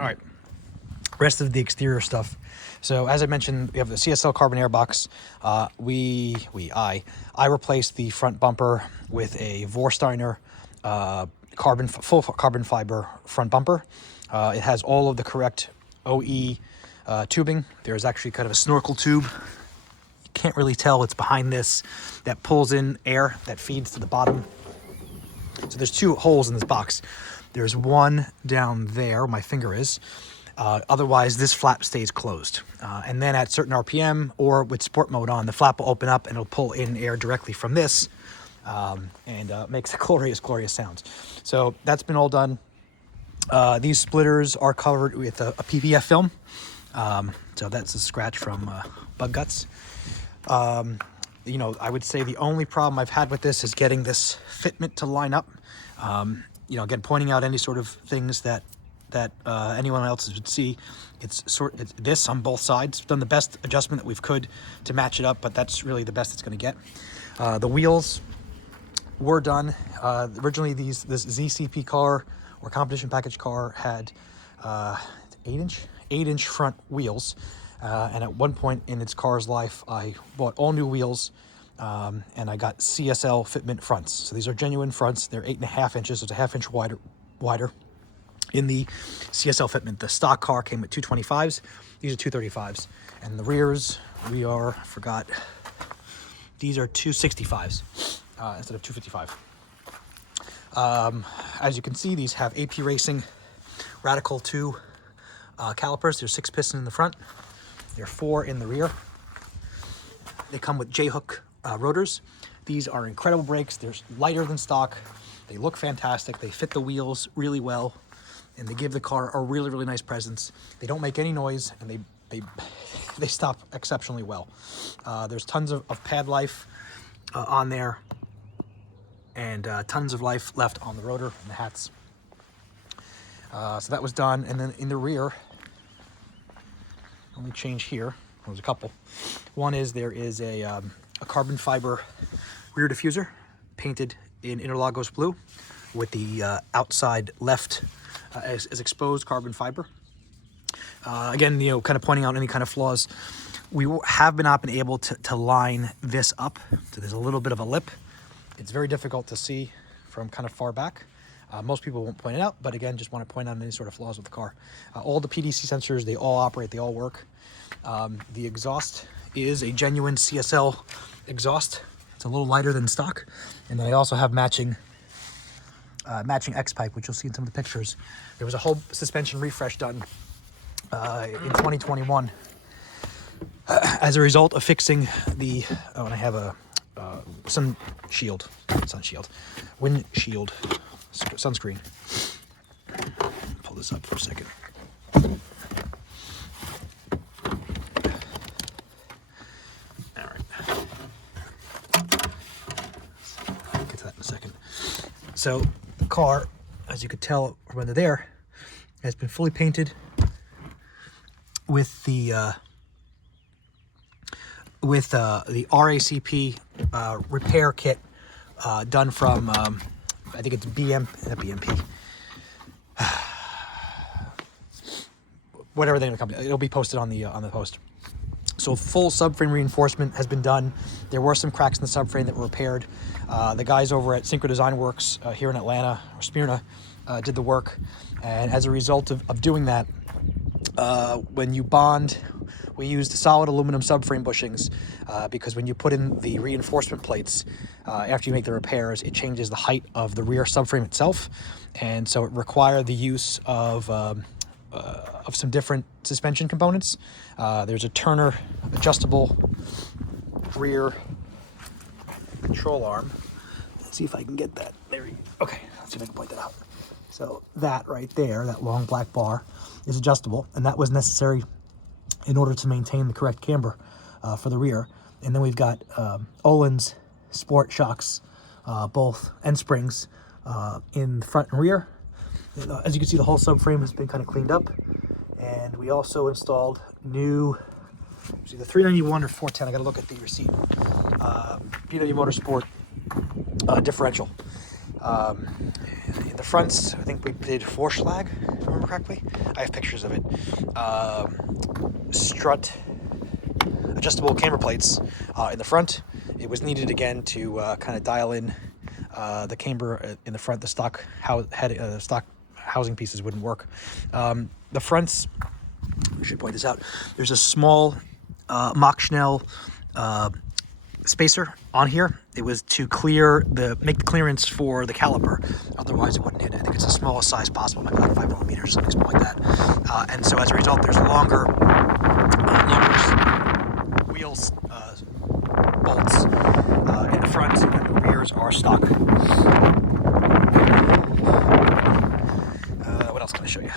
All right, rest of the exterior stuff. So as I mentioned, we have the CSL carbon air box. I replaced the front bumper with a Vorsteiner full carbon fiber front bumper. It has all of the correct OE tubing. There's actually kind of a snorkel tube. You can't really tell, it's behind this, that pulls in air that feeds to the bottom. So there's two holes in this box. There's one down there, my finger is. Otherwise, this flap stays closed. And then at certain RPM or with sport mode on, the flap will open up and it'll pull in air directly from this and makes glorious sounds. So that's been all done. These splitters are covered with a PPF film. So that's a scratch from bug guts. You know, I would say the only problem I've had with this is getting this fitment to line up. You know, again, pointing out any sort of things that anyone else would see. It's this on both sides. Done the best adjustment that we've could to match it up, but that's really the best it's going to get. The wheels were done. Originally, this ZCP car or competition package car had 8-inch front wheels. And at one point in its car's life, I bought all new wheels, and I got CSL fitment fronts. So these are genuine fronts. They're 8.5 inches. So it's a half-inch wider. In the CSL fitment, the stock car came with 225s. These are 235s. And the rears, these are 265s instead of 255. As you can see, these have AP Racing Radical 2 calipers. There's 6 pistons in the front. There are 4 in the rear. They come with J-hook rotors. These are incredible brakes. They're lighter than stock. They look fantastic. They fit the wheels really well. And they give the car a really nice presence. They don't make any noise, and they stop exceptionally well. There's tons of pad life on there, and tons of life left on the rotor and the hats. So that was done. And then in the rear, only change here. There's a couple. One is there is a carbon fiber rear diffuser painted in Interlagos blue with the outside left as exposed carbon fiber. Again, you know, kind of pointing out any kind of flaws. We have not been able to line this up. So there's a little bit of a lip. It's very difficult to see from kind of far back. Most people won't point it out, but again, just want to point out any sort of flaws with the car. All the PDC sensors, they all operate, they all work. The exhaust is a genuine CSL exhaust. It's a little lighter than stock. And then I also have matching X-pipe, which you'll see in some of the pictures. There was a whole suspension refresh done in 2021 as a result of fixing the, and I have a windshield sunscreen. Pull this up for a second. All right. I'll get to that in a second. So the car, as you could tell from under there, has been fully painted with the RACP repair kit done from I think it's BMP. Whatever the name of the company. It'll be posted on the post. So full subframe reinforcement has been done. There were some cracks in the subframe that were repaired. The guys over at Synchro Design Works here in Atlanta, or Smyrna, did the work. And as a result of doing that, when you bond, we used solid aluminum subframe bushings because when you put in the reinforcement plates, after you make the repairs, it changes the height of the rear subframe itself. And so it required the use of some different suspension components. There's a Turner adjustable rear control arm. Let's see if I can get that. There we go. Okay, let's see if I can point that out. So that right there, that long black bar, is adjustable, and that was necessary in order to maintain the correct camber for the rear. And then we've got Öhlins Sport shocks, both end springs in the front and rear. As you can see, the whole subframe has been kind of cleaned up. And we also installed new, see the 391 or 410, I gotta look at the receipt, PW Motorsport differential. In the fronts, I think we did Vorschlag, if I remember correctly. I have pictures of it. Strut adjustable camber plates in the front. It was needed again to kind of dial in the camber in the front. The stock stock housing pieces wouldn't work. The fronts, I should point this out. There's a small Mach Schnell spacer on here. It was to make the clearance for the caliper. Otherwise, it wouldn't hit. I think it's the smallest size possible, maybe like 5mm or something small like that. And so as a result, there's longer wheels bolts in the front, and the rears are stock. What else can I show you?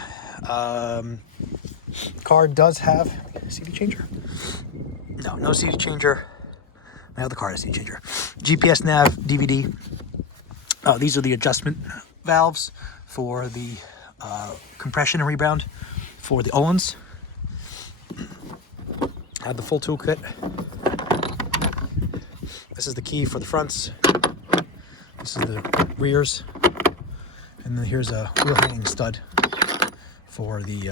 Car does have a CD changer. No CD changer. My other car has a CD changer. GPS nav, DVD. These are the adjustment valves for the compression and rebound for the Ohlins. I have the full toolkit. This is the key for the fronts. This is the rears, and then here's a wheel hanging stud for the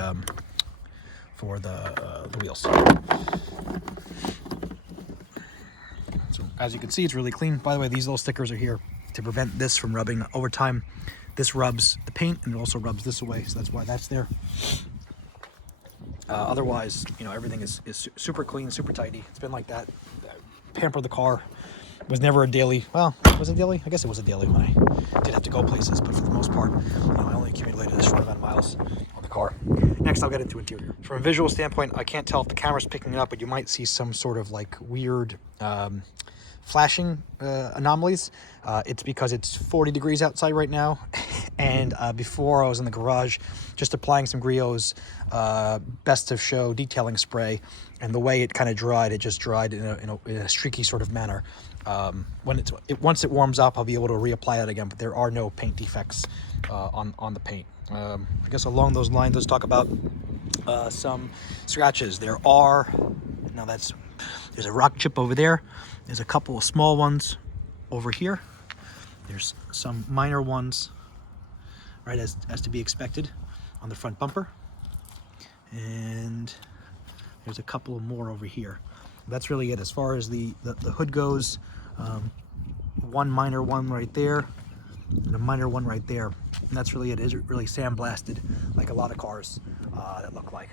wheels. So as you can see, it's really clean. By the way, these little stickers are here to prevent this from rubbing. Over time, this rubs the paint, and it also rubs this away, so that's why that's there. Otherwise, everything is super clean, super tidy. It's been like that. Pamper the car. It was never a daily. Well, was it daily? I guess it was a daily when I did have to go places, but for the most part, I only accumulated a short amount of miles on the car. Next, I'll get into interior. From a visual standpoint, I can't tell if the camera's picking it up, but you might see some sort of like weird flashing anomalies. It's because it's 40 degrees outside right now, and before I was in the garage just applying some Griot's best of show detailing spray, and the way it kind of dried, it just dried in a streaky sort of manner. Once it warms up, I'll be able to reapply it again, but there are no paint defects on the paint. I guess along those lines, let's talk about some scratches. There's a rock chip over there. There's a couple of small ones over here. There's some minor ones, right, as to be expected on the front bumper. And there's a couple more over here. That's really it. As far as the hood goes, one minor one right there, and a minor one right there. And that's really it. It isn't really sandblasted like a lot of cars that look like.